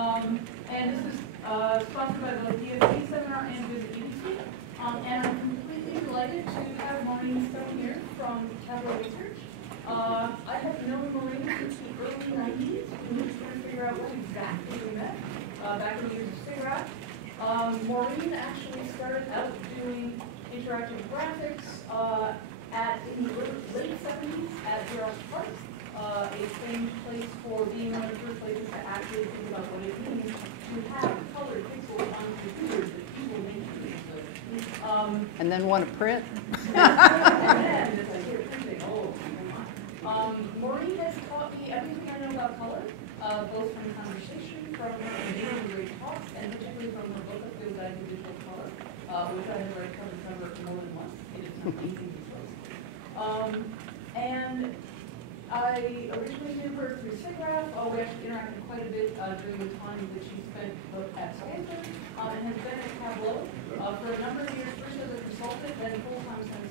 And this is sponsored by the DFP seminar and VIZ UBC. And I'm completely delighted to have Maureen Stone here from Tableau Research. I have known Maureen since the early 90s. We were trying to figure out what exactly we met back in the years of Cigarette. Maureen actually started out doing interactive graphics in the late 70s at Xerox Park, a famed place for being one of the first places to actually think about what it means to have colored pixels on computers that people make use of. And then want to print? And then it's like, here, printing, Maureen has taught me everything I know about color, both from conversation, from amazing great talks, and particularly from her book, Field Guide to Digital Color, which I have read cover to cover more than once. It is an amazing resource. And I originally knew her through SIGGRAPH. We actually interacted quite a bit during the time that she spent both at Stanford and has been at Tableau for a number of years, first as a consultant, then full-time since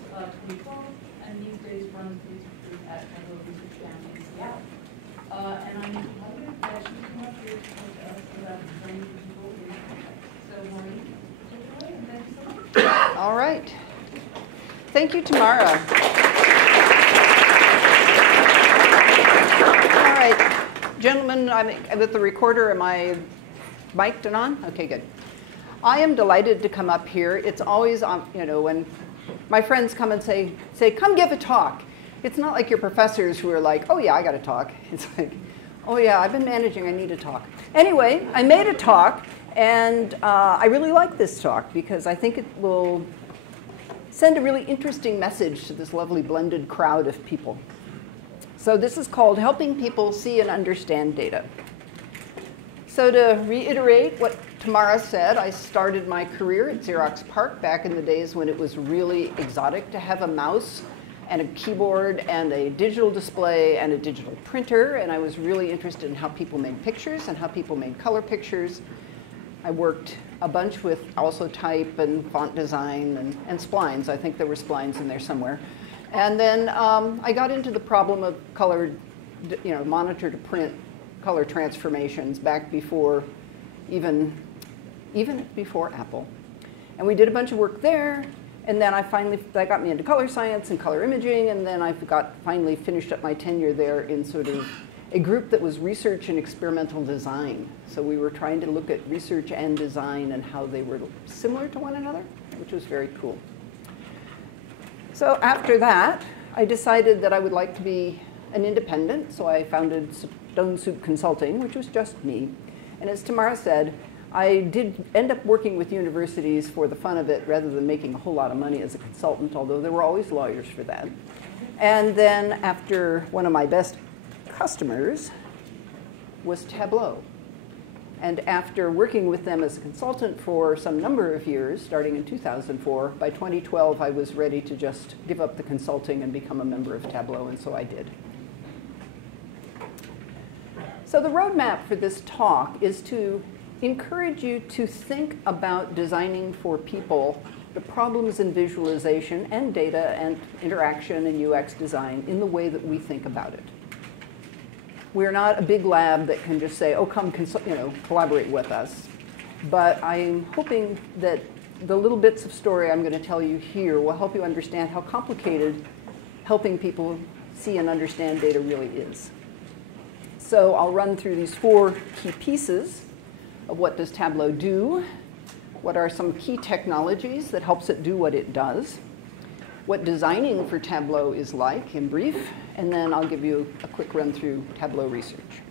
2012, and these days runs the research group at Tableau Research down in Seattle. And I'm delighted that she came up here to talk to us about designing for people in that context. So, Maureen, take it away, and thank you so much. All right. Thank you, Tamara. All right, gentlemen, I'm with the recorder. Am I mic'd and on? Okay, good. I am delighted to come up here. It's always, when my friends come and say, come give a talk. It's not like your professors who are like, oh yeah, I got to talk. It's like, oh yeah, I've been managing, I need to talk. Anyway, I made a talk, and I really like this talk because I think it will send a really interesting message to this lovely blended crowd of people. So this is called Helping People See and Understand Data. So to reiterate what Tamara said, I started my career at Xerox PARC back in the days when it was really exotic to have a mouse and a keyboard and a digital display and a digital printer. And I was really interested in how people made pictures and how people made color pictures. I worked a bunch with also type and font design and splines. I think there were splines in there somewhere. And then I got into the problem of color, monitor to print color transformations back before, even before Apple. And we did a bunch of work there. And then that got me into color science and color imaging. And then I finally finished up my tenure there in sort of a group that was research and experimental design. So we were trying to look at research and design and how they were similar to one another, which was very cool. So after that, I decided that I would like to be an independent. So I founded Stone Soup Consulting, which was just me. And as Tamara said, I did end up working with universities for the fun of it rather than making a whole lot of money as a consultant, although there were always lawyers for that. And then after one of my best customers was Tableau. And after working with them as a consultant for some number of years, starting in 2004, by 2012 I was ready to just give up the consulting and become a member of Tableau, and so I did. So the roadmap for this talk is to encourage you to think about designing for people the problems in visualization and data and interaction and UX design in the way that we think about it. We're not a big lab that can just say, oh, come collaborate with us. But I'm hoping that the little bits of story I'm going to tell you here will help you understand how complicated helping people see and understand data really is. So I'll run through these 4 key pieces of what does Tableau do, what are some key technologies that helps it do what it does, what designing for Tableau is like in brief, and then I'll give you a quick run through Tableau Research.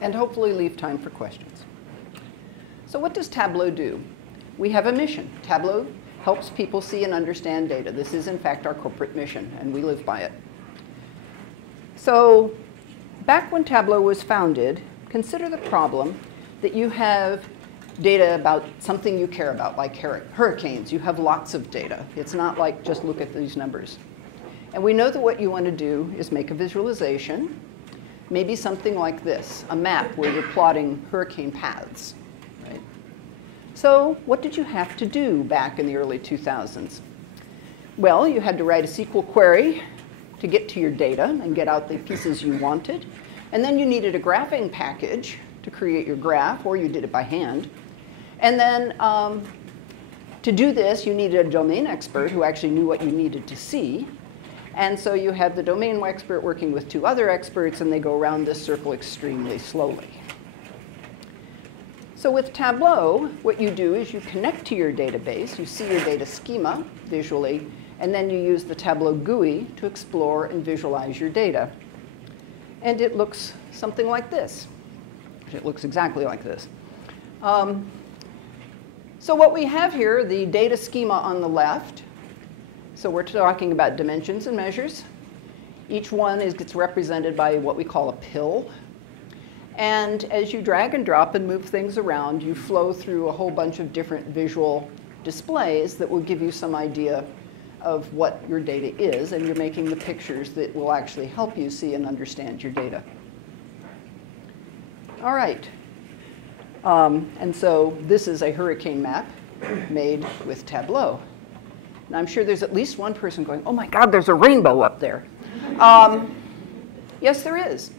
And hopefully leave time for questions. So what does Tableau do? We have a mission. Tableau helps people see and understand data. This is, in fact, our corporate mission, and we live by it. So back when Tableau was founded, consider the problem that you have data about something you care about, like hurricanes. You have lots of data. It's not like just look at these numbers. And we know that what you want to do is make a visualization, maybe something like this, a map where you're plotting hurricane paths. Right? So what did you have to do back in the early 2000s? Well, you had to write a SQL query to get to your data and get out the pieces you wanted. And then you needed a graphing package to create your graph, or you did it by hand. And then to do this, you needed a domain expert who actually knew what you needed to see. And so you have the domain expert working with 2 other experts, and they go around this circle extremely slowly. So with Tableau, what you do is you connect to your database, you see your data schema visually, and then you use the Tableau Gui to explore and visualize your data. And it looks something like this. It looks exactly like this. So what we have here, the data schema on the left. So we're talking about dimensions and measures. Each one gets represented by what we call a pill. And as you drag and drop and move things around, you flow through a whole bunch of different visual displays that will give you some idea of what your data is, and you're making the pictures that will actually help you see and understand your data. All right. And so this is a hurricane map made with Tableau. And I'm sure there's at least one person going, oh my God, there's a rainbow up there. Yes, there is.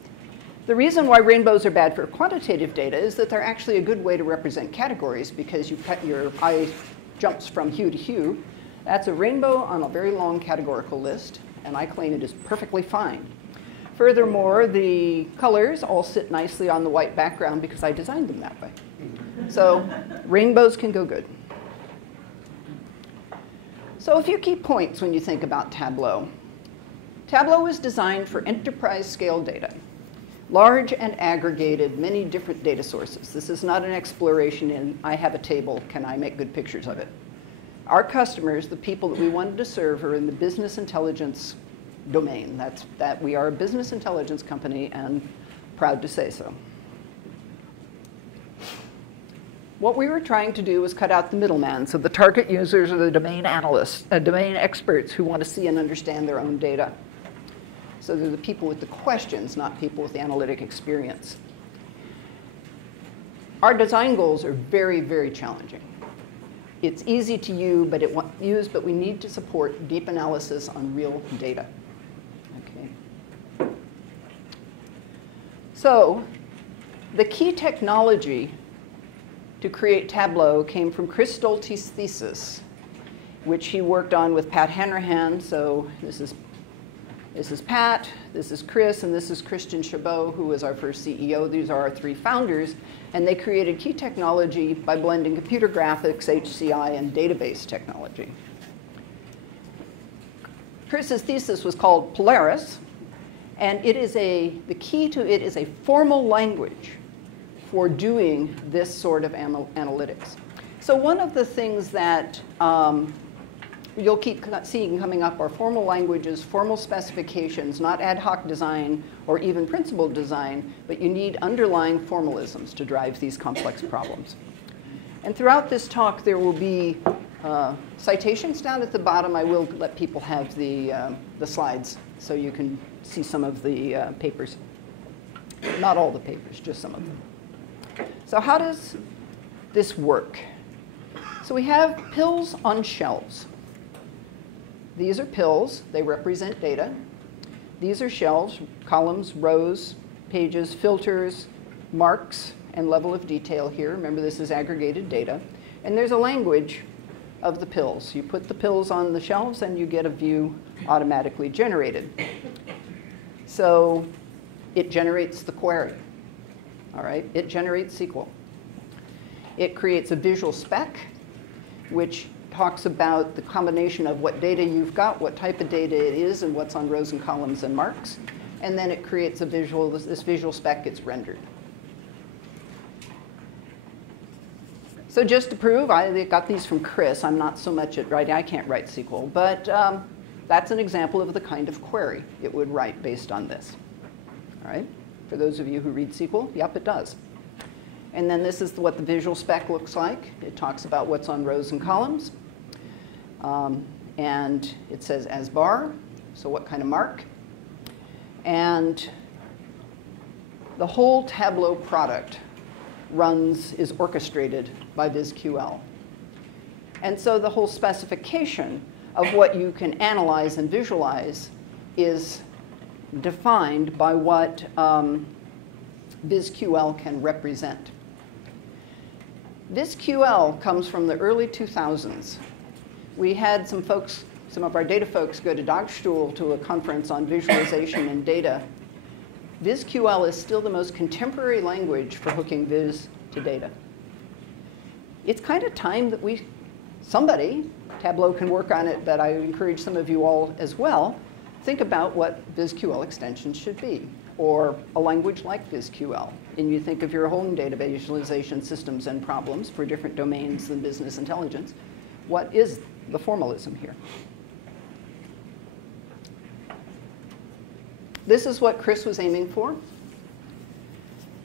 The reason why rainbows are bad for quantitative data is that they're actually a good way to represent categories, because your eye jumps from hue to hue. That's a rainbow on a very long categorical list, and I claim it is perfectly fine. Furthermore, the colors all sit nicely on the white background because I designed them that way. So rainbows can go good. So a few key points when you think about Tableau. Tableau was designed for enterprise scale data. Large and aggregated, many different data sources. This is not an exploration in, I have a table, can I make good pictures of it? Our customers, the people that we wanted to serve, are in the business intelligence domain. That we are a business intelligence company, and proud to say so. What we were trying to do was cut out the middleman, so the target users are the domain analysts, domain experts who want to see and understand their own data. So they're the people with the questions, not people with the analytic experience. Our design goals are very, very challenging. It's easy to use, but we need to support deep analysis on real data. Okay. So the key technology to create Tableau came from Chris Stolte's thesis, which he worked on with Pat Hanrahan. So this is Pat, this is Chris, and this is Christian Chabot, who was our first CEO. These are our 3 founders. And they created key technology by blending computer graphics, HCI, and database technology. Chris's thesis was called Polaris. And the key to it is a formal language for doing this sort of analytics. So one of the things that you'll keep seeing coming up are formal languages, formal specifications, not ad hoc design or even principled design, but you need underlying formalisms to drive these complex problems. And throughout this talk, there will be citations down at the bottom. I will let people have the slides so you can see some of the papers. Not all the papers, just some of them. So how does this work? So we have pills on shelves. These are pills. They represent data. These are shelves, columns, rows, pages, filters, marks, and level of detail here. Remember, this is aggregated data. And there's a language of the pills. You put the pills on the shelves, and you get a view automatically generated. So it generates the query. All right? It generates SQL. It creates a visual spec, which talks about the combination of what data you've got, what type of data it is, and what's on rows and columns and marks. And then it creates a visual, this visual spec gets rendered. So just to prove, I got these from Chris. I'm not so much at writing. I can't write SQL. But that's an example of the kind of query it would write based on this. All right? For those of you who read SQL, yep, it does. And then this is what the visual spec looks like. It talks about what's on rows and columns. And it says as bar, so what kind of mark. And the whole Tableau product is orchestrated by VizQL. And so the whole specification of what you can analyze and visualize is defined by what VizQL can represent. VizQL comes from the early 2000s. We had some folks, some of our data folks, go to Dagstuhl to a conference on visualization and data. VizQL is still the most contemporary language for hooking Viz to data. It's kind of time that somebody, Tableau can work on it, but I encourage some of you all as well, think about what VizQL extensions should be, or a language like VizQL. And you think of your own data visualization systems and problems for different domains than business intelligence. What is the formalism here? This is what Chris was aiming for.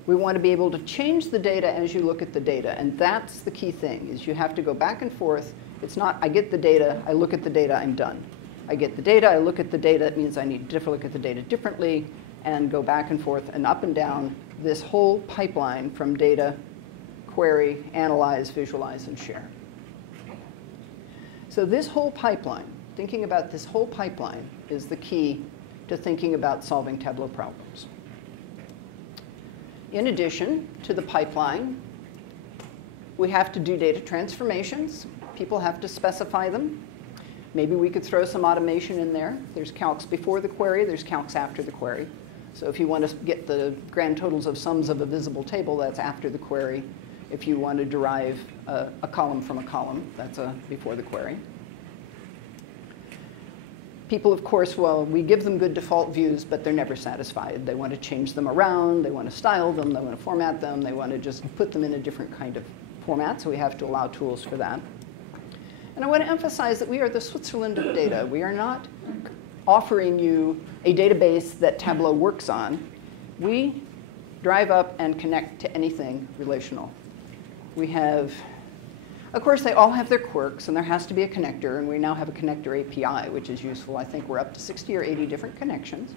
We want to be able to change the data as you look at the data, and that's the key thing, is you have to go back and forth. It's not, I get the data, I look at the data, I'm done. I get the data, I look at the data, it means I need to look at the data differently and go back and forth and up and down this whole pipeline from data, query, analyze, visualize, and share. So this whole pipeline, thinking about this whole pipeline is the key to thinking about solving Tableau problems. In addition to the pipeline, we have to do data transformations. People have to specify them. Maybe we could throw some automation in there. There's calcs before the query, there's calcs after the query. So if you want to get the grand totals of sums of a visible table, that's after the query. If you want to derive a column from a column, that's before the query. People, of course, well, we give them good default views, but they're never satisfied. They want to change them around. They want to style them. They want to format them. They want to just put them in a different kind of format, so we have to allow tools for that. And I want to emphasize that we are the Switzerland of data. We are not offering you a database that Tableau works on. We drive up and connect to anything relational. We have, of course, they all have their quirks, and there has to be a connector, and we now have a connector API, which is useful. I think we're up to 60 or 80 different connections,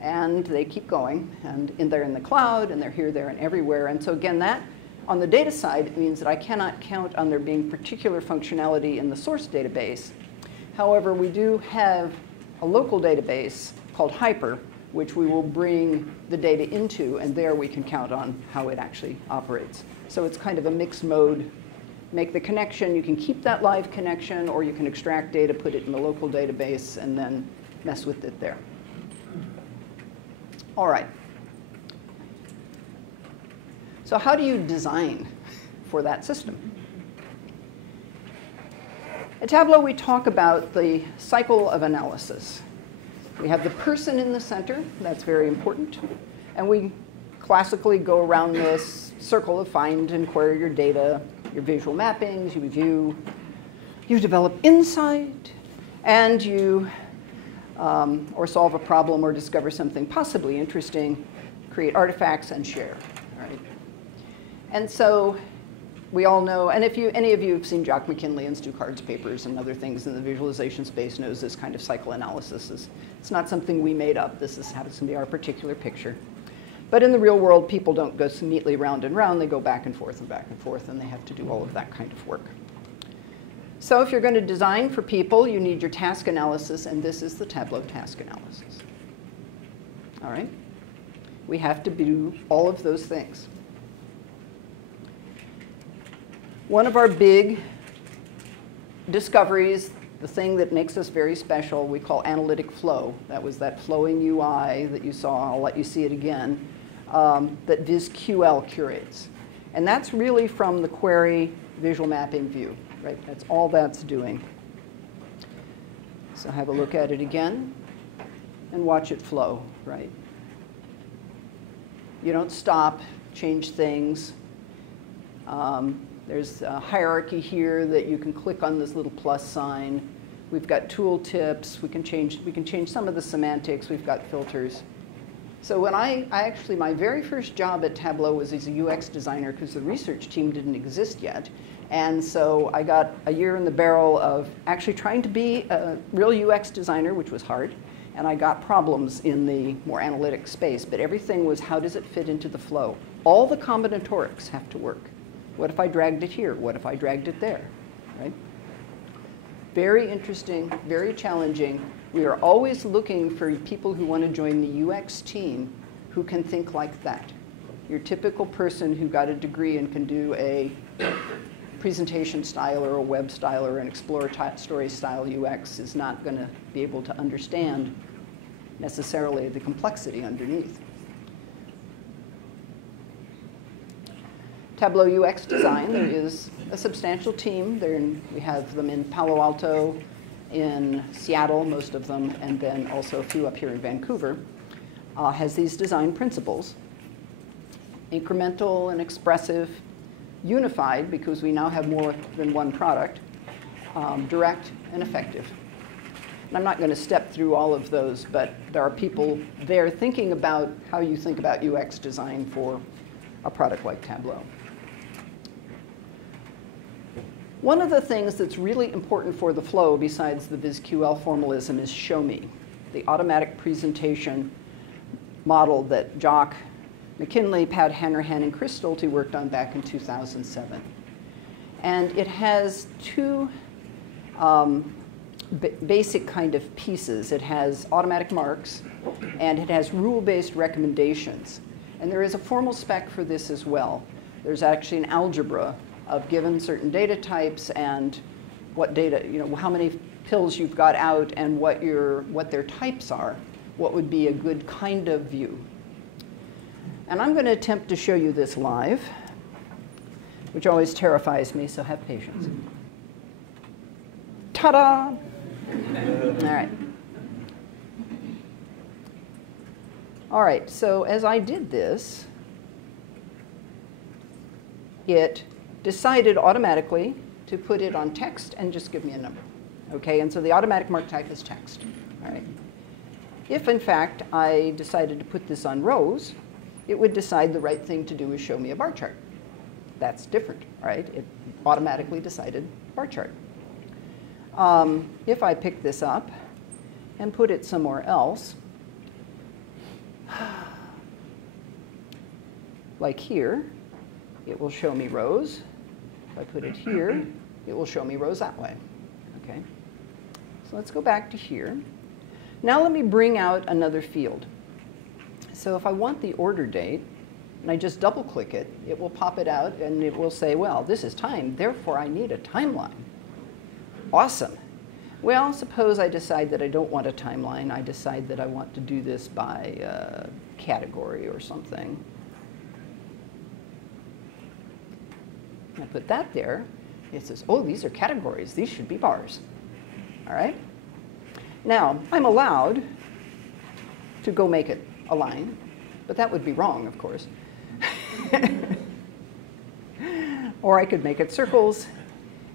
and they keep going, and they're in the cloud, and they're here, there, and everywhere. And so again, that, on the data side, it means that I cannot count on there being particular functionality in the source database. However, we do have a local database called Hyper, which we will bring the data into, and there we can count on how it actually operates. So it's kind of a mixed mode. Make the connection, you can keep that live connection, or you can extract data, put it in the local database, and then mess with it there. All right. So how do you design for that system? At Tableau, we talk about the cycle of analysis. We have the person in the center. That's very important. And we classically go around this circle of find and query your data, your visual mappings, you review, you develop insight, and you or solve a problem or discover something possibly interesting, create artifacts, and share. All right. And so we all know, and if any of you have seen Jock McKinley and Stu Card's papers and other things in the visualization space, knows this kind of cycle analysis it's not something we made up. This happens to be our particular picture. But in the real world, people don't go neatly round and round. They go back and forth and back and forth, and they have to do all of that kind of work. So if you're going to design for people, you need your task analysis, and this is the Tableau task analysis. All right? We have to do all of those things. One of our big discoveries, the thing that makes us very special, we call Analytic Flow. That was that flowing UI that you saw. I'll let you see it again, that VizQL curates. And that's really from the query visual mapping view, right? That's all that's doing. So have a look at it again and watch it flow, right? You don't stop, change things. There's a hierarchy here that you can click on this little plus sign. We've got tool tips. We can change some of the semantics. We've got filters. So when actually, my very first job at Tableau was as a UX designer because the research team didn't exist yet. And so I got a year in the barrel of actually trying to be a real UX designer, which was hard. And I got problems in the more analytic space. But everything was, how does it fit into the flow? All the combinatorics have to work. What if I dragged it here? What if I dragged it there? Right? Very interesting, very challenging. We are always looking for people who want to join the UX team who can think like that. your typical person who got a degree and can do a presentation style or a web style or an exploratory style UX is not going to be able to understand necessarily the complexity underneath. Tableau UX design, there is a substantial team. We have them in Palo Alto, in Seattle, most of them, and then also a few up here in Vancouver, has these design principles. Incremental and expressive, unified, because we now have more than one product, direct and effective. And I'm not going to step through all of those, but there are people there thinking about how you think about UX design for a product like Tableau. One of the things that's really important for the flow, besides the VizQL formalism, is show me, the automatic presentation model that Jock McKinley, Pat Hanrahan, and Chris Stolte worked on back in 2007. And it has two basic kind of pieces. It has automatic marks, and it has rule-based recommendations. And there is a formal spec for this as well. There's actually an algebra of given certain data types and what data, how many pills you've got out and what their types are, what would be a good kind of view. And I'm going to attempt to show you this live, which always terrifies me, so have patience. Ta-da! All right. All right, so as I did this, it decided automatically to put it on text and just give me a number. Okay, and so the automatic mark type is text. All right. If, in fact, I decided to put this on rows, it would decide the right thing to do is show me a bar chart. That's different, right? It automatically decided bar chart. If I pick this up and put it somewhere else, like here, it will show me rows. If I put it here, it will show me rows that way. Okay. So let's go back to here. Now let me bring out another field. So if I want the order date, and I just double click it, it will pop it out and it will say, well, this is time, therefore I need a timeline. Awesome. Well, suppose I decide that I don't want a timeline. I decide that I want to do this by category or something. I put that there. It says, oh, these are categories. These should be bars. All right? Now, I'm allowed to go make it a line, but that would be wrong, of course. Or I could make it circles.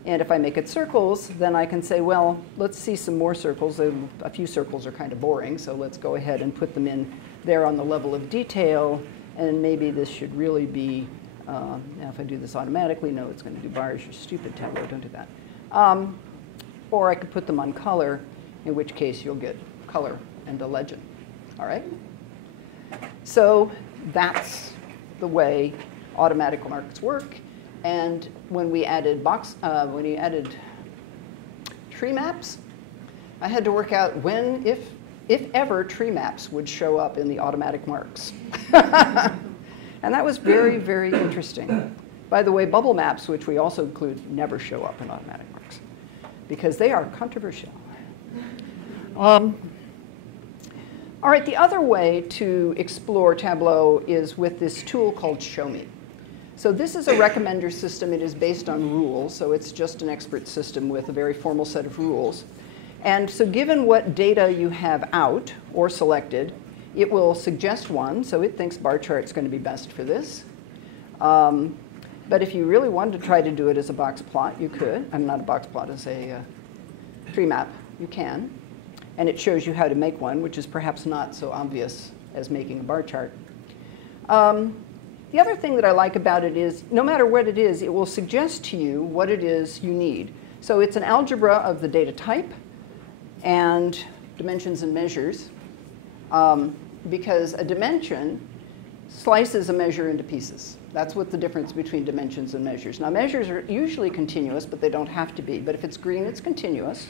And if I make it circles, then I can say, well, let's see some more circles. A few circles are kind of boring, so let's go ahead and put them in there on the level of detail. And maybe this should really be, now if I do this automatically, no, it's going to do bars. You're stupid, Tableau, don't do that. Or I could put them on color, in which case you'll get color and a legend. All right? So that's the way automatic marks work. And when we added tree maps, I had to work out when, if ever, tree maps would show up in the automatic marks. And that was very, very interesting. By the way, bubble maps, which we also include, never show up in automatic marks because they are controversial. All right, the other way to explore Tableau is with this tool called Show Me. So this is a recommender system. It is based on rules, so it's just an expert system with a very formal set of rules. And so given what data you have out or selected, it will suggest one. So it thinks bar chart's going to be best for this. But if you really wanted to try to do it as a box plot, you could. I'm not a box plot, as a tree map. You can. And it shows you how to make one, which is perhaps not so obvious as making a bar chart. The other thing that I like about it is, no matter what it is, it will suggest to you what it is you need. So it's an algebra of the data type and dimensions and measures, because a dimension slices a measure into pieces. That's what the difference between dimensions and measures. Now, measures are usually continuous, but they don't have to be. But if it's green, it's continuous.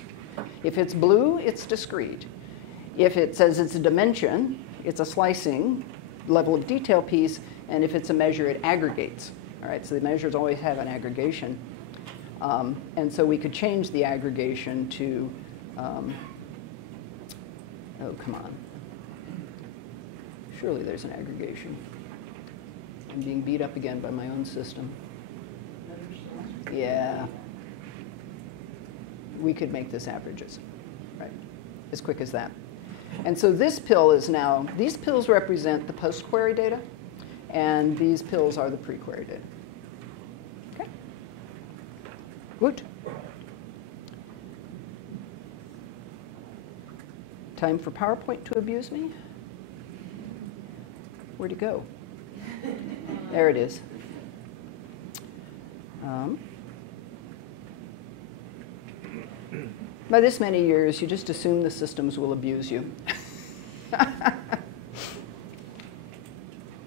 If it's blue, it's discrete. If it says it's a dimension, it's a slicing level of detail piece. And if it's a measure, it aggregates. All right, so the measures always have an aggregation. And so we could change the aggregation to, oh, come on. Surely there's an aggregation. I'm being beat up again by my own system. Yeah. We could make this averages, right? As quick as that. And so this pill is now, these pills represent the post-query data, and these pills are the pre-query data. Okay? Good. Time for PowerPoint to abuse me? Where'd it go? There it is. By this many years, you just assume the systems will abuse you.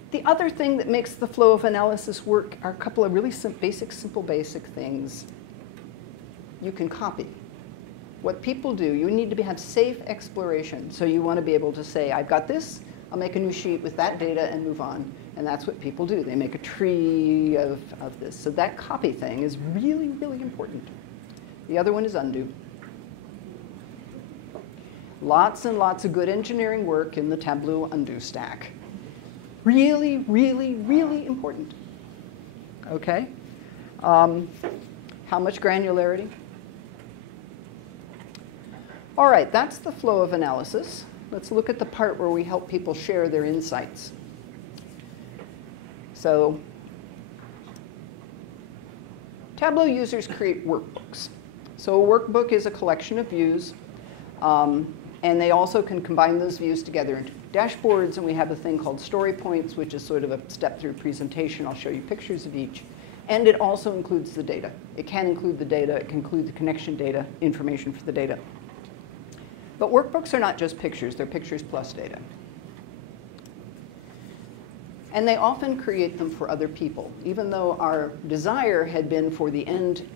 The other thing that makes the flow of analysis work are a couple of really basic things you can copy. What people do, you need to have safe exploration. So you want to be able to say, I've got this, I'll make a new sheet with that data and move on. And that's what people do. They make a tree of this. So that copy thing is really, really important. The other one is undo. Lots and lots of good engineering work in the Tableau undo stack. Really, really, really important. Okay? How much granularity? All right, that's the flow of analysis. Let's look at the part where we help people share their insights. So Tableau users create workbooks. So a workbook is a collection of views. And they also can combine those views together into dashboards. And we have a thing called story points, which is sort of a step-through presentation. I'll show you pictures of each. And it also includes the data. It can include the data. It can include the connection data, information for the data. But workbooks are not just pictures. They're pictures plus data. And they often create them for other people. Even though our desire had been for the end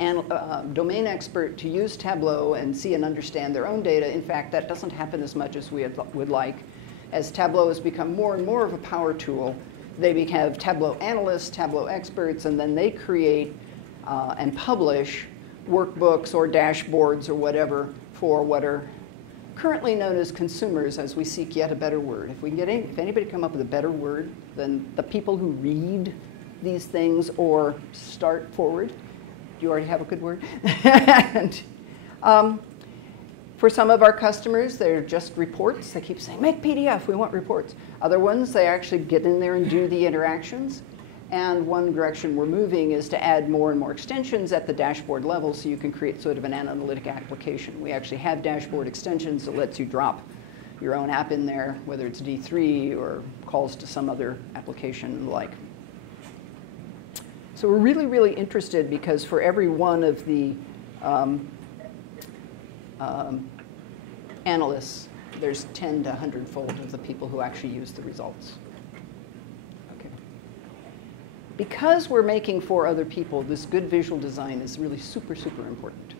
domain expert to use Tableau and see and understand their own data, in fact, that doesn't happen as much as we would like. As Tableau has become more and more of a power tool, they have Tableau analysts, Tableau experts, and then they create and publish workbooks or dashboards or whatever for what are currently known as consumers, as we seek yet a better word. If we can get if anybody come up with a better word than the people who read these things or start forward, do you already have a good word? And, for some of our customers, they're just reports. They keep saying, make PDF, we want reports. Other ones, they actually get in there and do the interactions. And one direction we're moving is to add more and more extensions at the dashboard level so you can create sort of an analytic application. We actually have dashboard extensions that lets you drop your own app in there, whether it's D3 or calls to some other application and the like. So we're really, really interested because for every one of the analysts, there's 10 to 100-fold of the people who actually use the results. Because we're making for other people, this good visual design is really super, super important.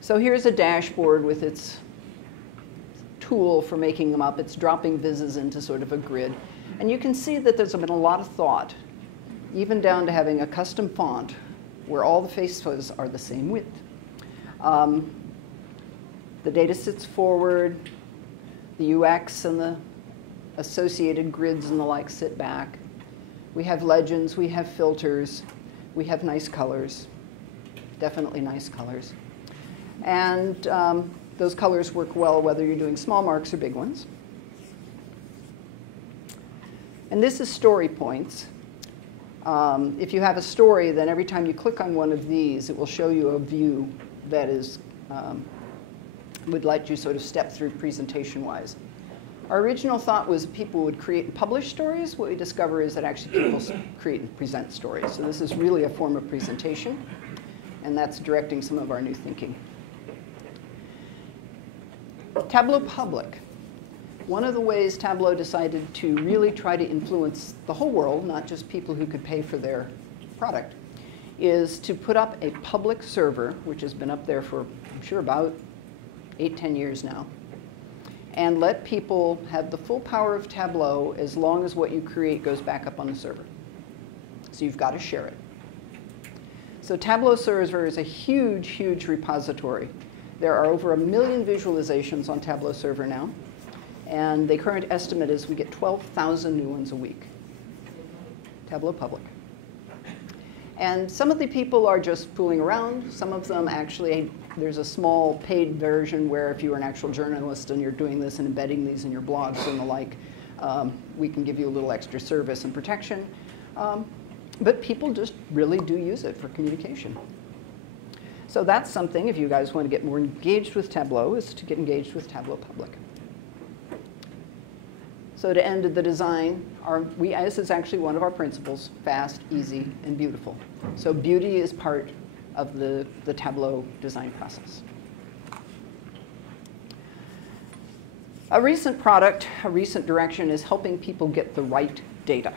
So here's a dashboard with its tool for making them up. It's dropping VIZs into sort of a grid. And you can see that there's been a lot of thought, even down to having a custom font where all the faces are the same width. The data sits forward. The UX and the associated grids and the like sit back. We have legends, we have filters, we have nice colors, definitely nice colors. And those colors work well whether you're doing small marks or big ones. And this is story points. If you have a story, then every time you click on one of these, it will show you a view that is, would let you sort of step through presentation-wise. Our original thought was people would create and publish stories. What we discover is that actually people create and present stories. So this is really a form of presentation, and that's directing some of our new thinking. Tableau Public. One of the ways Tableau decided to really try to influence the whole world, not just people who could pay for their product, is to put up a public server, which has been up there for, I'm sure, about 8-10 years now. and let people have the full power of Tableau as long as what you create goes back up on the server. So you've got to share it. So Tableau Server is a huge, huge repository. There are over 1 million visualizations on Tableau Server now. And the current estimate is we get 12,000 new ones a week. Tableau Public. And some of the people are just fooling around. Some of them actually, there's a small paid version where if you're an actual journalist and you're doing this and embedding these in your blogs and the like, we can give you a little extra service and protection. But people just really do use it for communication. So that's something, if you guys want to get more engaged with Tableau, is to get engaged with Tableau Public. So to end the design, this is actually one of our principles: fast, easy, and beautiful. So beauty is part of the Tableau design process. A recent product, a recent direction is helping people get the right data.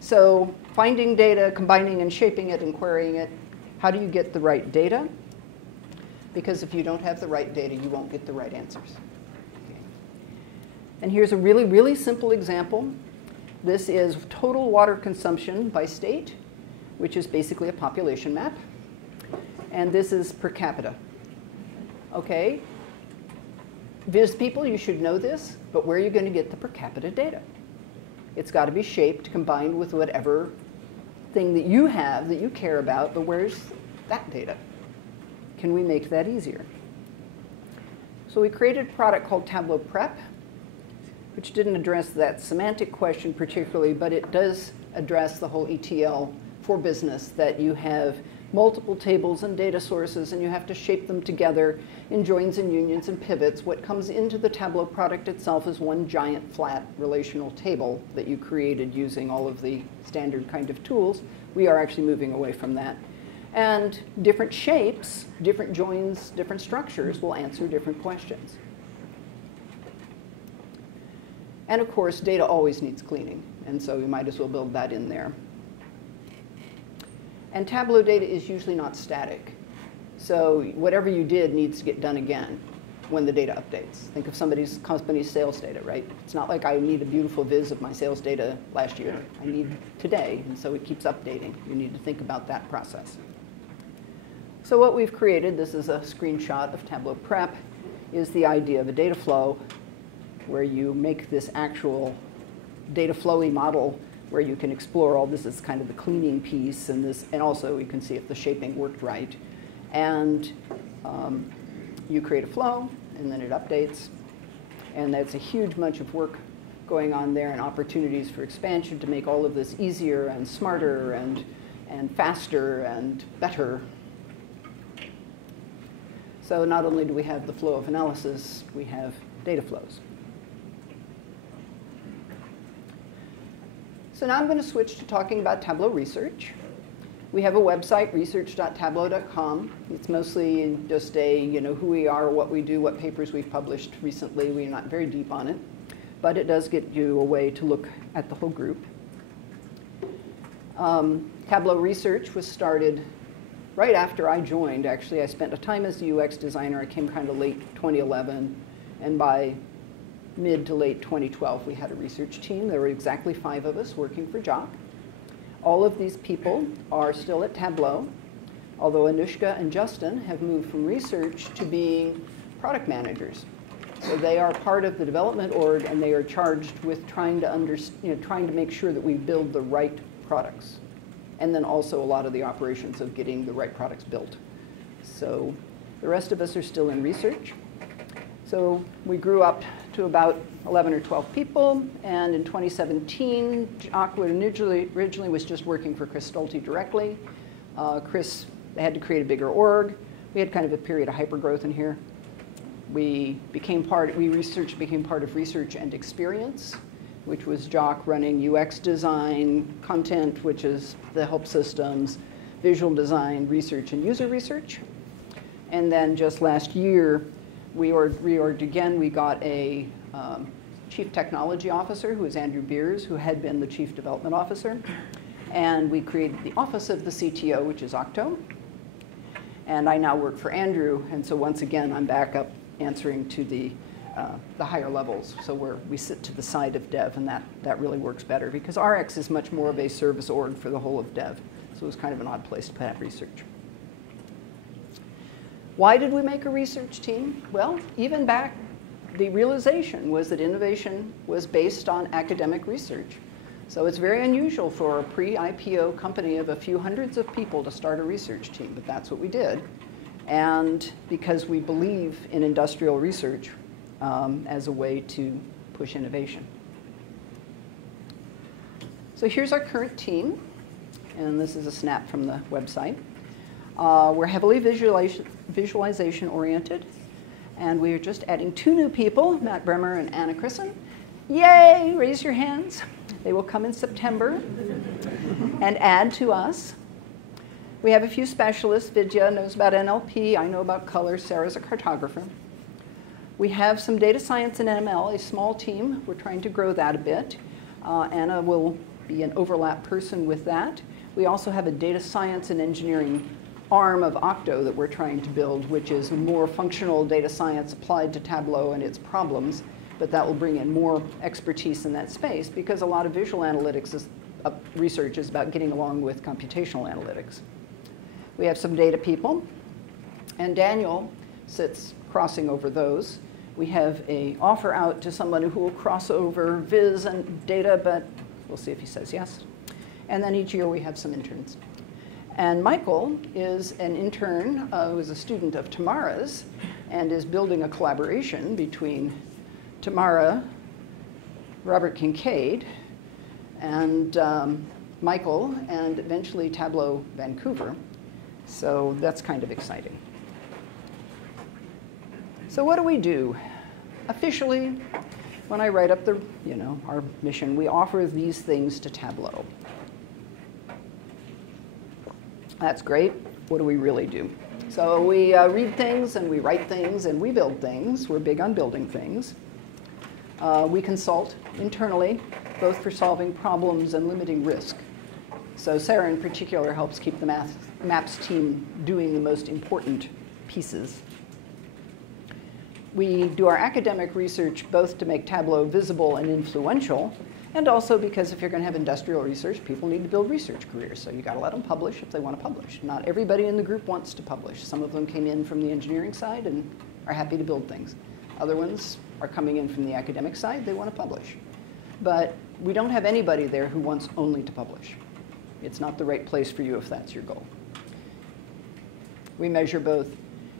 So finding data, combining and shaping it and querying it. How do you get the right data? Because if you don't have the right data, you won't get the right answers. Okay. And here's a really, really simple example. This is total water consumption by state, which is basically a population map. And this is per capita. Okay. VIZ people, you should know this, but where are you going to get the per capita data? It's got to be shaped, combined with whatever thing that you have that you care about, but where's that data? Can we make that easier? So we created a product called Tableau Prep, which didn't address that semantic question particularly, but it does address the whole ETL for business, that you have multiple tables and data sources, and you have to shape them together in joins and unions and pivots. What comes into the Tableau product itself is one giant flat relational table that you created using all of the standard kind of tools. We are actually moving away from that. And different shapes, different joins, different structures will answer different questions. And of course, data always needs cleaning, and so we might as well build that in there. And Tableau data is usually not static. So whatever you did needs to get done again when the data updates. Think of somebody's company's sales data, right? It's not like I need a beautiful viz of my sales data last year. I need today, and so it keeps updating. You need to think about that process. So what we've created, this is a screenshot of Tableau Prep, is the idea of a data flow where you make this actual data flowy model where you can explore all this. Is kind of the cleaning piece, and this, and also you can see if the shaping worked right. And you create a flow, and then it updates. And that's a huge bunch of work going on there, and opportunities for expansion to make all of this easier and smarter and faster and better. So not only do we have the flow of analysis, we have data flows. So now I'm going to switch to talking about Tableau Research. We have a website, research.tableau.com. It's mostly just who we are, what we do, what papers we've published recently. We're not very deep on it, but it does get you a way to look at the whole group. Tableau Research was started right after I joined. Actually, I spent a time as a UX designer. I came kind of late 2011, and by mid to late 2012, we had a research team. There were exactly 5 of us working for Jock. All of these people are still at Tableau, although Anushka and Justin have moved from research to being product managers. So they are part of the development org, and they are charged with trying to make sure that we build the right products, and then also a lot of the operations of getting the right products built. So the rest of us are still in research. So we grew up to about 11 or 12 people, and in 2017, Jock originally was just working for Chris Stolte directly. Chris had to create a bigger org. We had kind of a period of hypergrowth in here. Research became part of Research and Experience, which was Jock running UX design, content, which is the help systems, visual design, research, and user research. And then just last year, we reorged again. We got a chief technology officer, who is Andrew Beers, who had been the chief development officer. And we created the office of the CTO, which is Octo. And I now work for Andrew. And so once again, I'm back up answering to the the higher levels, so we sit to the side of dev, and that really works better because RX is much more of a service org for the whole of dev, so it was kind of an odd place to put research. Why did we make a research team? Well, even back, the realization was that innovation was based on academic research. So it's very unusual for a pre-IPO company of a few hundreds of people to start a research team, but that's what we did. And because we believe in industrial research as a way to push innovation. So here's our current team, and this is a snap from the website. We're heavily visualization oriented, and we are just adding 2 new people, Matt Bremer and Anna Christen. Yay, raise your hands. They will come in September and add to us. We have a few specialists. Vidya knows about NLP. I know about color. Sarah's a cartographer. We have some data science and ML, a small team. We're trying to grow that a bit. Anna will be an overlap person with that. We also have a data science and engineering arm of Octo that we're trying to build, which is more functional data science applied to Tableau and its problems. But that will bring in more expertise in that space because a lot of visual analytics research is about getting along with computational analytics. We have some data people, and Daniel sits crossing over those. We have an offer out to someone who will cross over VIZ and data, but we'll see if he says yes. And then each year we have some interns. And Michael is an intern who is a student of Tamara's and is building a collaboration between Tamara, Robert Kincaid, and Michael, and eventually Tableau Vancouver. So that's kind of exciting. So what do we do? Officially, when I write up our mission, we offer these things to Tableau. That's great. What do we really do? So we read things, and we write things, and we build things. We're big on building things. We consult internally, both for solving problems and limiting risk. So Sarah in particular helps keep the maps team doing the most important pieces. We do our academic research both to make Tableau visible and influential, and also because if you're going to have industrial research, people need to build research careers. So you got to let them publish if they want to publish. Not everybody in the group wants to publish. Some of them came in from the engineering side and are happy to build things. Other ones are coming in from the academic side. They want to publish. But we don't have anybody there who wants only to publish. It's not the right place for you if that's your goal. We measure both.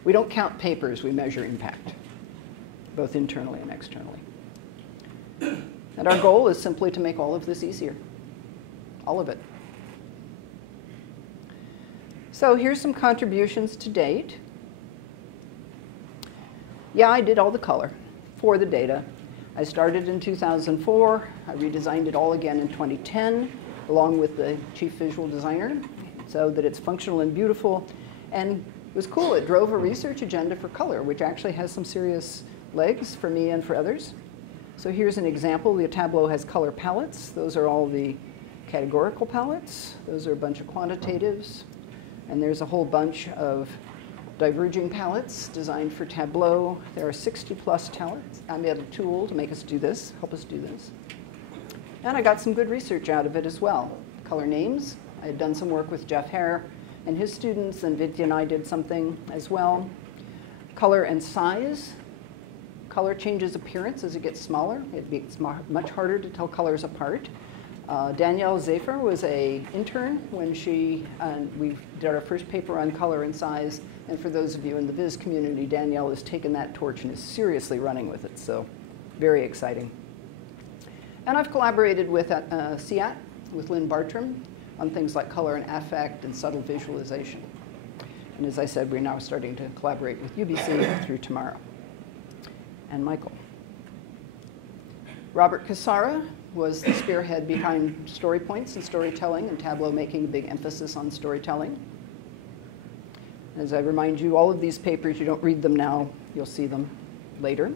We don't count papers. We measure impact, both internally and externally. And our goal is simply to make all of this easier, all of it. So here's some contributions to date. Yeah, I did all the color for the data. I started in 2004. I redesigned it all again in 2010, along with the chief visual designer, so that it's functional and beautiful. And it was cool. It drove a research agenda for color, which actually has some serious legs for me and for others. So here's an example. The Tableau has color palettes. Those are all the categorical palettes. Those are a bunch of quantitatives. And there's a whole bunch of diverging palettes designed for Tableau. There are 60+ palettes. I made a tool to make us do this, help us do this. And I got some good research out of it as well. Color names. I had done some work with Jeff Hare and his students, and Vidya and I did something as well. Color and size. Color changes appearance as it gets smaller. It makes much harder to tell colors apart. Danielle Zafer was an intern when we did our first paper on color and size. And for those of you in the VIZ community, Danielle has taken that torch and is seriously running with it. So very exciting. And I've collaborated with CIAT, with Lynn Bartram, on things like color and affect and subtle visualization. And as I said, we're now starting to collaborate with UBC through tomorrow. And Michael. Robert Cassara was the spearhead behind story points and storytelling, and Tableau making a big emphasis on storytelling. As I remind you, all of these papers, you don't read them now, you'll see them later.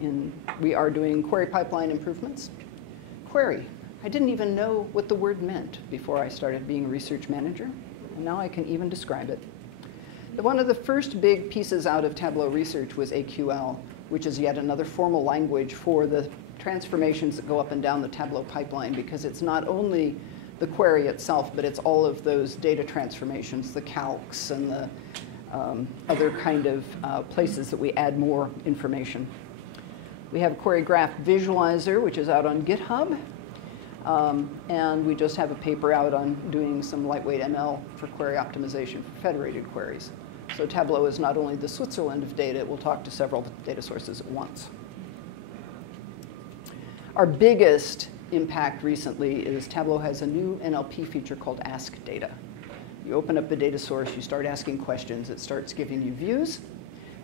And we are doing query pipeline improvements. Query. I didn't even know what the word meant before I started being a research manager, and now I can even describe it. One of the first big pieces out of Tableau Research was AQL, which is yet another formal language for the transformations that go up and down the Tableau pipeline, because it's not only the query itself, but it's all of those data transformations, the calcs and the other kind of places that we add more information. We have a query graph visualizer, which is out on GitHub. And we just have a paper out on doing some lightweight ML for query optimization for federated queries. So Tableau is not only the Switzerland of data, it will talk to several data sources at once. Our biggest impact recently is Tableau has a new NLP feature called Ask Data. You open up the data source, you start asking questions, it starts giving you views.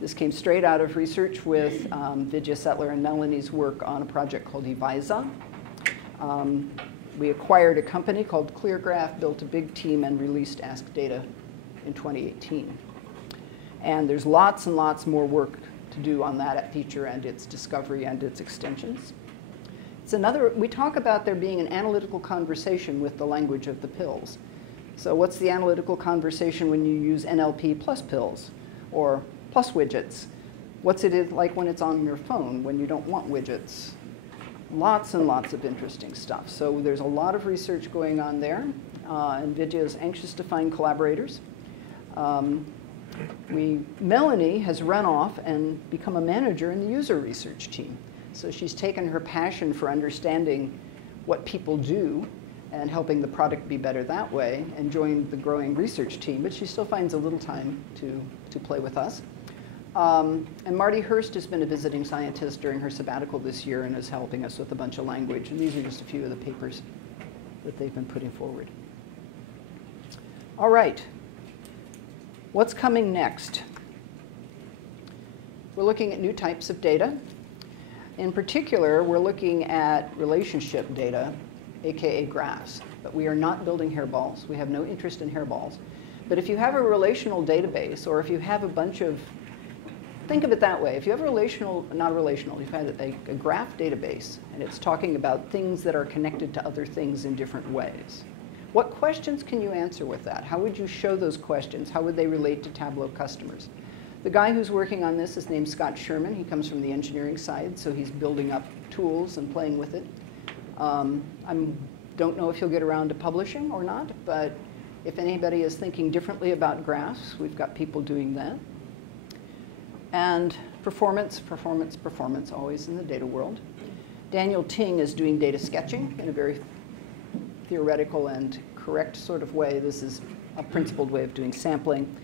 This came straight out of research with Vidya Settler and Melanie's work on a project called VIZ. We acquired a company called ClearGraph, built a big team, and released Ask Data in 2018. And there's lots and lots more work to do on that feature and its discovery and its extensions. It's another, we talk about there being an analytical conversation with the language of the pills. So what's the analytical conversation when you use NLP plus pills or plus widgets? What's it like when it's on your phone when you don't want widgets? Lots and lots of interesting stuff. So there's a lot of research going on there. And Vidya is anxious to find collaborators. Melanie has run off and become a manager in the user research team. So she's taken her passion for understanding what people do and helping the product be better that way and joined the growing research team. But she still finds a little time to play with us. And Marty Hurst has been a visiting scientist during her sabbatical this year and is helping us with a bunch of language. And these are just a few of the papers that they've been putting forward. All right. What's coming next? We're looking at new types of data. In particular, we're looking at relationship data, aka graphs. But we are not building hairballs. We have no interest in hairballs. But if you have a relational database, or if you have a bunch of, think of it that way, if you have a relational, not relational, you've had a graph database, and it's talking about things that are connected to other things in different ways. What questions can you answer with that? How would you show those questions? How would they relate to Tableau customers? The guy who's working on this is named Scott Sherman. He comes from the engineering side, so he's building up tools and playing with it. I don't know if he'll get around to publishing or not, but if anybody is thinking differently about graphs, we've got people doing that. And performance, performance, performance, always in the data world. Daniel Ting is doing data sketching in a very theoretical and correct sort of way. This is a principled way of doing sampling.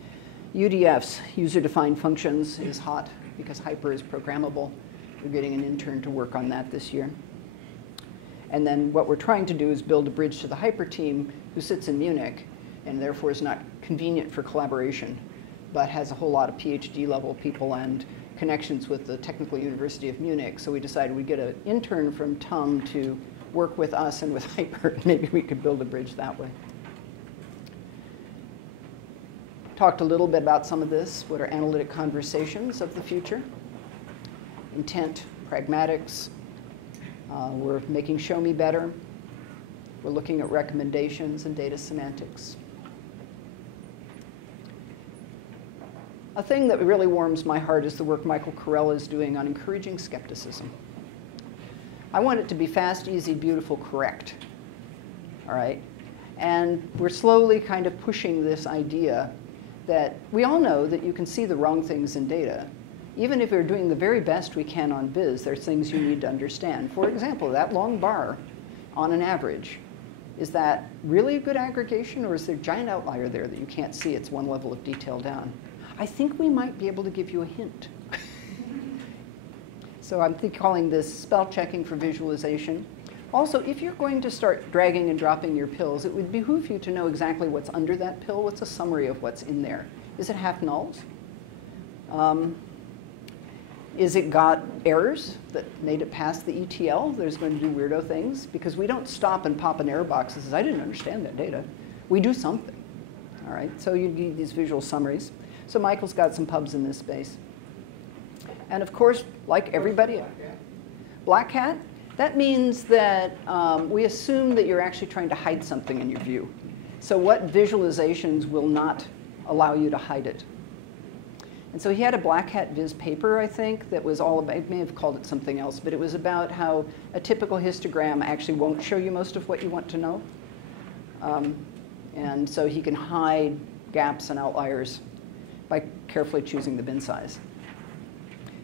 UDFs, user-defined functions, is hot because Hyper is programmable. We're getting an intern to work on that this year. And then what we're trying to do is build a bridge to the Hyper team who sits in Munich and therefore is not convenient for collaboration, but has a whole lot of PhD level people and connections with the Technical University of Munich. So we decided we'd get an intern from TUM to work with us and with Hyper. Maybe we could build a bridge that way. Talked a little bit about some of this. What are analytic conversations of the future? Intent, pragmatics. We're making show me better. We're looking at recommendations and data semantics. A thing that really warms my heart is the work Michael Carell is doing on encouraging skepticism. I want it to be fast, easy, beautiful, correct. All right? And we're slowly kind of pushing this idea that we all know that you can see the wrong things in data. Even if we're doing the very best we can on VIZ, there's things you need to understand. For example, that long bar on an average, is that really a good aggregation, or is there a giant outlier there that you can't see? It's one level of detail down. I think we might be able to give you a hint. So I'm calling this spell checking for visualization. Also, if you're going to start dragging and dropping your pills, it would behoove you to know exactly what's under that pill. What's a summary of what's in there? Is it half nulls? Is it got errors that made it past the ETL? There's going to do weirdo things, because we don't stop and pop an error box that says, I didn't understand that data. We do something. All right, so you need these visual summaries. So Michael's got some pubs in this space. And of course, like everybody, Black Hat, that means that we assume that you're actually trying to hide something in your view. So what visualizations will not allow you to hide it? And so he had a black hat viz paper, I think, that was all about, I may have called it something else, but it was about how a typical histogram actually won't show you most of what you want to know. And so he can hide gaps and outliers by carefully choosing the bin size.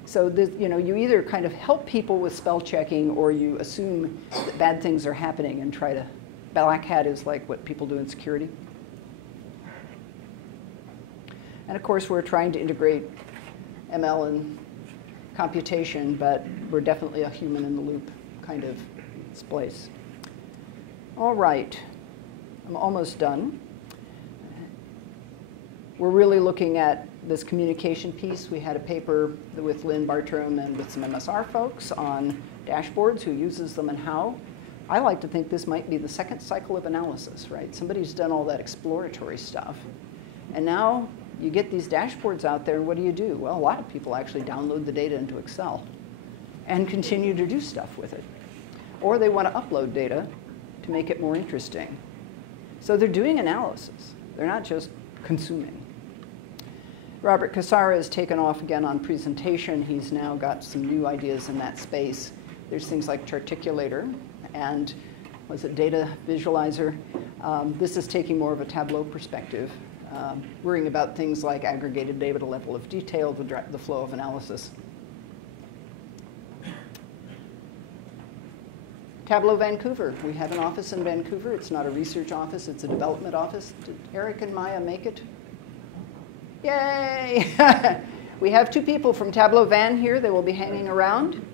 So you either kind of help people with spell checking, or you assume that bad things are happening and try to, black hat is like what people do in security. And of course, we're trying to integrate ML and computation, but we're definitely a human in the loop kind of place. All right, I'm almost done. We're really looking at this communication piece. We had a paper with Lynn Bartram and with some MSR folks on dashboards, who uses them and how. I like to think this might be the second cycle of analysis, right? Somebody's done all that exploratory stuff. And now you get these dashboards out there, and what do? Well, a lot of people actually download the data into Excel and continue to do stuff with it. Or they want to upload data to make it more interesting. So they're doing analysis. They're not just consuming. Robert Cassara has taken off again on presentation. He's now got some new ideas in that space. There's things like Charticulator and, was it Data Visualizer? This is taking more of a Tableau perspective, worrying about things like aggregated data level of detail, the flow of analysis. Tableau Vancouver. We have an office in Vancouver. It's not a research office. It's a development office. Did Eric and Maya make it? Yay! We have 2 people from Tableau Van here. They will be hanging around.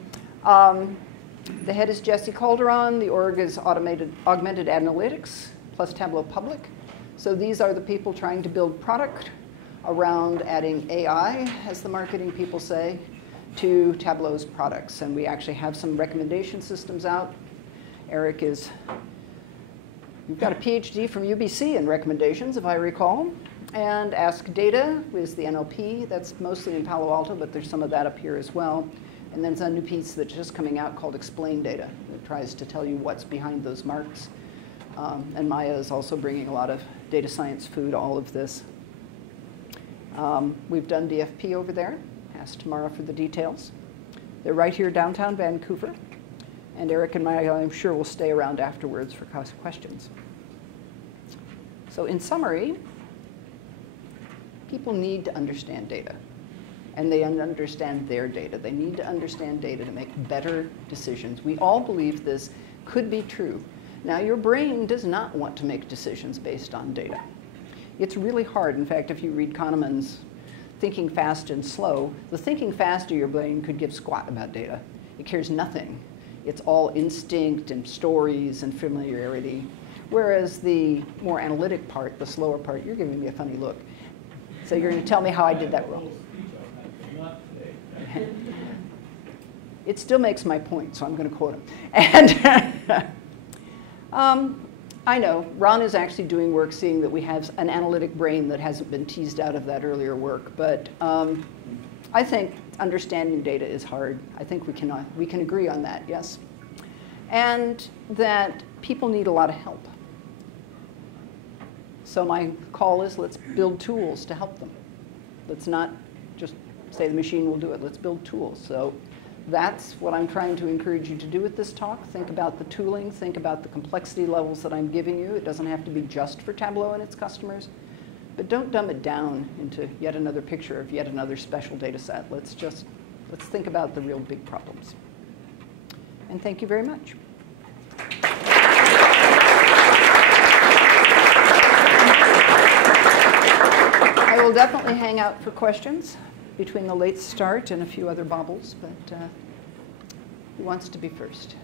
The head is Jesse Calderon. The org is Augmented Analytics plus Tableau Public. So these are the people trying to build product around adding AI, as the marketing people say, to Tableau's products. And we actually have some recommendation systems out. Eric is, you've got a PhD from UBC in recommendations, if I recall. And Ask Data is the NLP. That's mostly in Palo Alto, but there's some of that up here as well. And then there's a new piece that's just coming out called Explain Data. It tries to tell you what's behind those marks. And Maya is also bringing a lot of data science food, all of this. We've done DFP over there. Ask Tamara for the details. They're right here downtown Vancouver. And Eric and Maya, I'm sure, will stay around afterwards for questions. So in summary, people need to understand data. And they understand their data. They need to understand data to make better decisions. We all believe this could be true. Now, your brain does not want to make decisions based on data. It's really hard. In fact, if you read Kahneman's Thinking Fast and Slow, the thinking fast of your brain could give squat about data. It cares nothing. It's all instinct and stories and familiarity. Whereas the more analytic part, the slower part, you're giving me a funny look. So you're going to tell me how I did that wrong. It still makes my point, so I'm going to quote him. And I know, Ron is actually doing work seeing that we have an analytic brain that hasn't been teased out of that earlier work. But I think understanding data is hard. I think we can agree on that, yes? And that people need a lot of help. So my call is, let's build tools to help them. Let's not just say the machine will do it. Let's build tools. So that's what I'm trying to encourage you to do with this talk. Think about the tooling. Think about the complexity levels that I'm giving you. It doesn't have to be just for Tableau and its customers. But don't dumb it down into yet another picture of yet another special data set. Let's think about the real big problems. And thank you very much. I will definitely hang out for questions between the late start and a few other bobbles, but who wants to be first?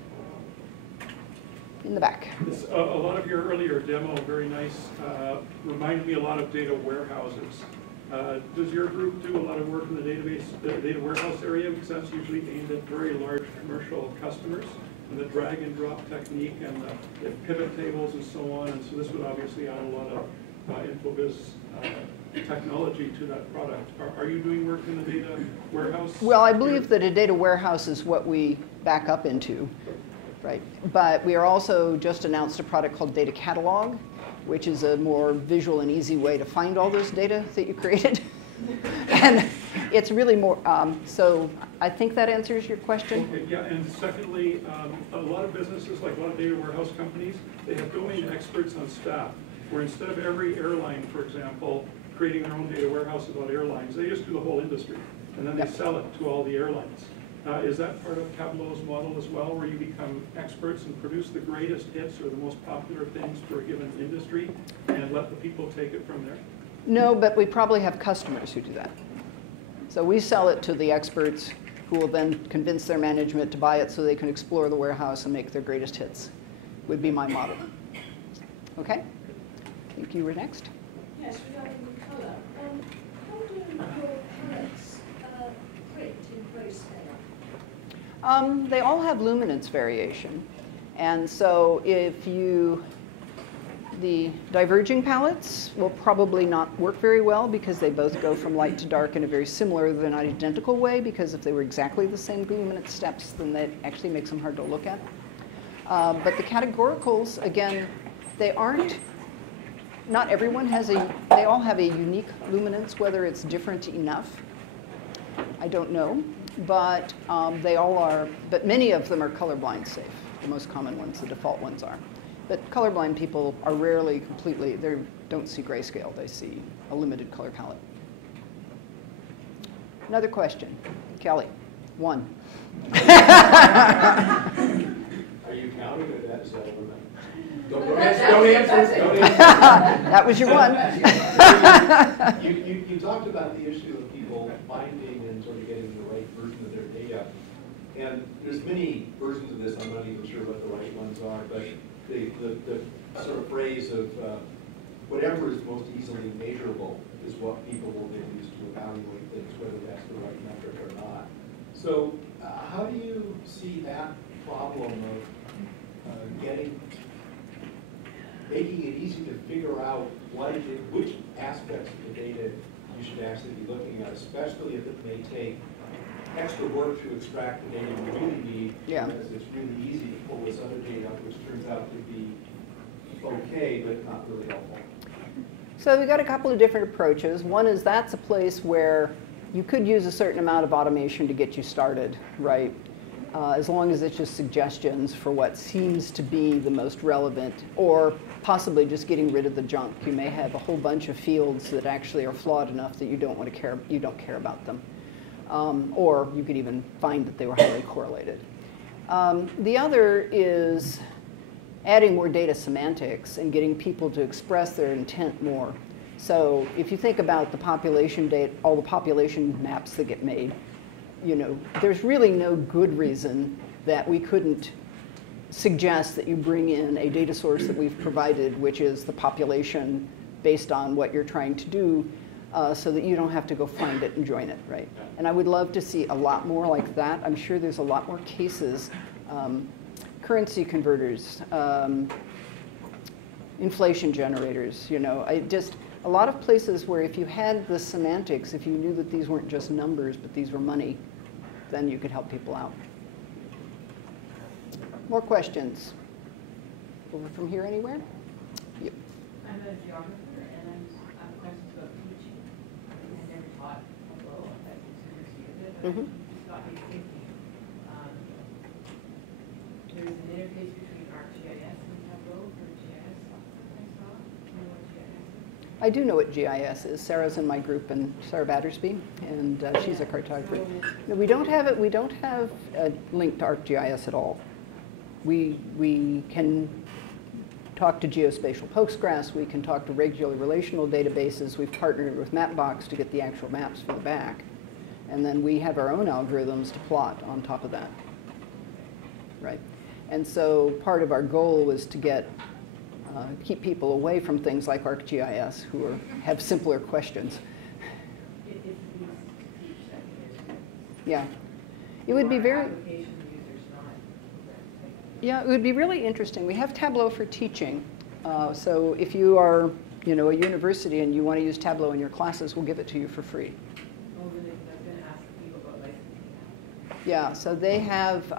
In the back. Yes, a lot of your earlier demo, very nice, reminded me a lot of data warehouses. Does your group do a lot of work in the data warehouse area? Because that's usually aimed at very large commercial customers, and the drag and drop technique and the pivot tables and so on. And so this would obviously add a lot of InfoViz technology to that product. Are you doing work in the data warehouse? Well, I believe that a data warehouse is what we back up into. Right, but we are also just announced a product called Data Catalog, which is a more visual and easy way to find all those data that you created. And It's really more, so I think that answers your question. Okay, yeah, and secondly, a lot of businesses, like a lot of data warehouse companies, they have domain experts on staff, where instead of every airline, for example, creating their own data warehouse about airlines, they just do the whole industry, and then they sell it to all the airlines. Is that part of Tableau's model as well, where you become experts and produce the greatest hits or the most popular things for a given industry, and let the people take it from there? No, but we probably have customers who do that. So we sell it to the experts who will then convince their management to buy it so they can explore the warehouse and make their greatest hits, would be my model. Okay? I think you were next. Yes, regarding the colour. How do your palettes print in grayscale? They all have luminance variation. And so if you, the diverging palettes will probably not work very well because they both go from light to dark in a very similar, though not identical way, because if they were exactly the same luminance steps, then that actually makes them hard to look at. But the categoricals, again, they aren't, not everyone has they all have a unique luminance, whether it's different enough. I don't know, but they all are, but many of them are colorblind safe. The most common ones, the default ones are. But colorblind people are rarely completely, they don't see grayscale, they see a limited color palette. Another question. Kelly, one. Are you counting it as a limit? Don't answer. That was your one. You talked about the issue of people finding and sort of getting the right version of their data. And there's many versions of this, I'm not even sure what the right ones are, but the sort of phrase of whatever is most easily measurable is what people will then use to evaluate things, whether that's the right metric or not. So how do you see that problem of making it easy to figure out which aspects of the data you should actually be looking at, especially if it may take extra work to extract the data you really need, because it's really easy to pull this other data up, which turns out to be okay, but not really helpful. So we've got a couple of different approaches. One is that's a place where you could use a certain amount of automation to get you started, right? As long as it's just suggestions for what seems to be the most relevant, or possibly just getting rid of the junk. You may have a whole bunch of fields that actually are flawed enough that you don't care about them. Or you could even find that they were highly correlated. The other is adding more data semantics and getting people to express their intent more. So if you think about the population data, all the population maps that get made, you know, there's really no good reason that we couldn't suggest that you bring in a data source that we've provided, which is the population based on what you're trying to do, so that you don't have to go find it and join it, right? And I would love to see a lot more like that. I'm sure there's a lot more cases. Currency converters, inflation generators, you know, a lot of places where if you had the semantics, if you knew that these weren't just numbers, but these were money, then you could help people out. More questions? Over from here anywhere? Yep. I'm a geographer, and I have questions about teaching. I never taught Tableau. I've had some students use it, but it's got me thinking. There's an interface between ArcGIS and Tableau for GIS software, I saw. Do you know what GIS is? I do know what GIS is. Sarah's in my group, and Sarah Battersby, and she's a cartographer. No, we don't have it. We don't have a link to ArcGIS at all. We can talk to geospatial Postgres. We can talk to regular relational databases. We've partnered with Mapbox to get the actual maps for the back, and then we have our own algorithms to plot on top of that. Right, and so part of our goal was to keep people away from things like ArcGIS, who have simpler questions. Yeah, it would be very. Yeah, it would be really interesting. We have Tableau for teaching, so if you are, you know, a university and you want to use Tableau in your classes, we'll give it to you for free. Oh, really? I'm going to ask people about licensing. Yeah, so they have.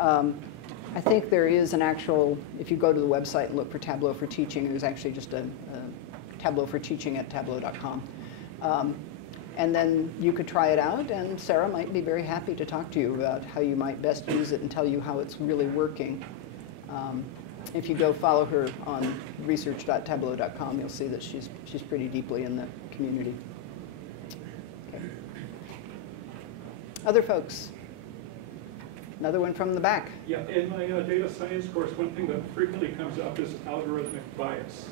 I think there is an actual, if you go to the website and look for Tableau for Teaching, there's actually just a Tableau for Teaching at tableau.com. And then you could try it out, and Sarah might be very happy to talk to you about how you might best use it and tell you how it's really working. If you go follow her on research.tableau.com, you'll see that she's pretty deeply in the community. Okay. Other folks? Another one from the back. Yeah, in my data science course, one thing that frequently comes up is algorithmic bias.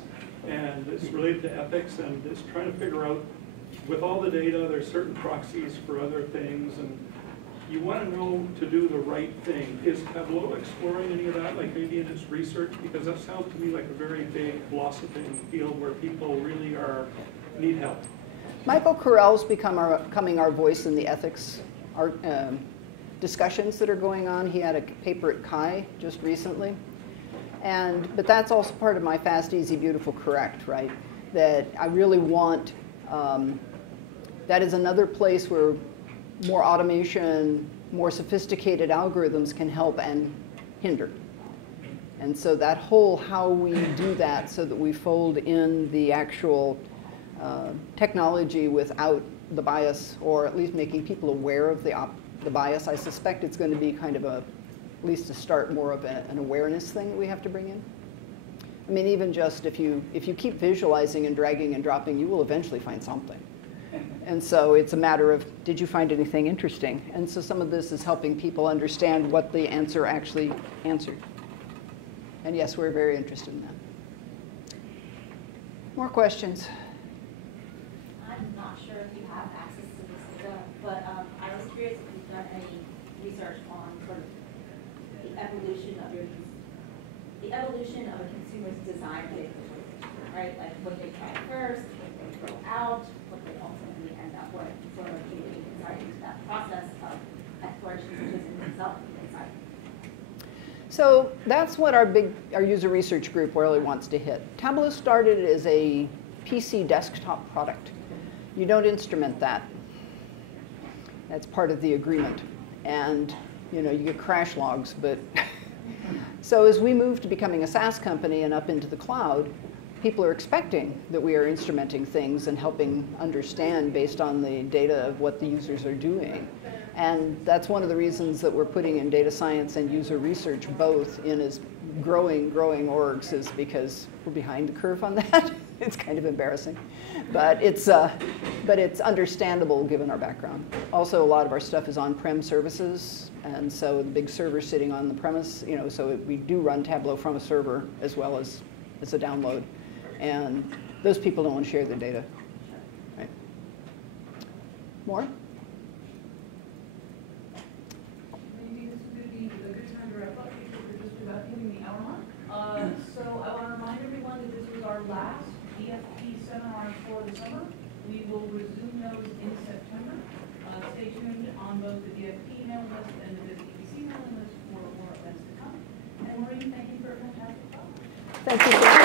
And it's related to ethics, and it's trying to figure out, with all the data, there's certain proxies for other things, and you want to know to do the right thing. Is Tableau exploring any of that, like maybe in its research? Because that sounds to me like a very big blossoming field where people really need help. Michael Carell's becoming our voice in the ethics discussions that are going on. He had a paper at CHI just recently. But that's also part of my fast, easy, beautiful, correct, right? That I really want, that is another place where more automation, more sophisticated algorithms can help and hinder. And so that whole how we do that so that we fold in the actual technology without the bias, or at least making people aware of the bias, I suspect it's going to be kind of at least to start more of an awareness thing that we have to bring in. I mean, even just if you keep visualizing and dragging and dropping, you will eventually find something. And so it's a matter of, did you find anything interesting? And so some of this is helping people understand what the answer actually answered. And yes, we're very interested in that. More questions? I'm not sure if you have access to this data, but I was curious if you've done any research on sort of the evolution of a consumer's design capability, right? Like what they try first, what they throw out, what they ultimately end up with, sort of giving insight into that process of exploration, which is in itself insight. So that's what our user research group really wants to hit. Tableau started as a PC desktop product. You don't instrument that. That's part of the agreement. And you get crash logs, but so as we move to becoming a SaaS company and up into the cloud, people are expecting that we are instrumenting things and helping understand based on the data of what the users are doing. And that's one of the reasons that we're putting in data science and user research both in as growing orgs, is because we're behind the curve on that. It's kind of embarrassing, but it's understandable given our background. Also, a lot of our stuff is on-prem services, and so the big server sitting on the premise, so we do run Tableau from a server as well as a download, and those people don't want to share their data. Right? More? Maybe this would be a good time to wrap up because we're just about hitting the hour mark. So I want to remind everyone that this was our last DFP seminar for the summer. We will resume those in September. Stay tuned on both the DFP mailing list and the VIZ UBC mailing list for more events to come. And Maureen, thank you for a fantastic talk. Thank you.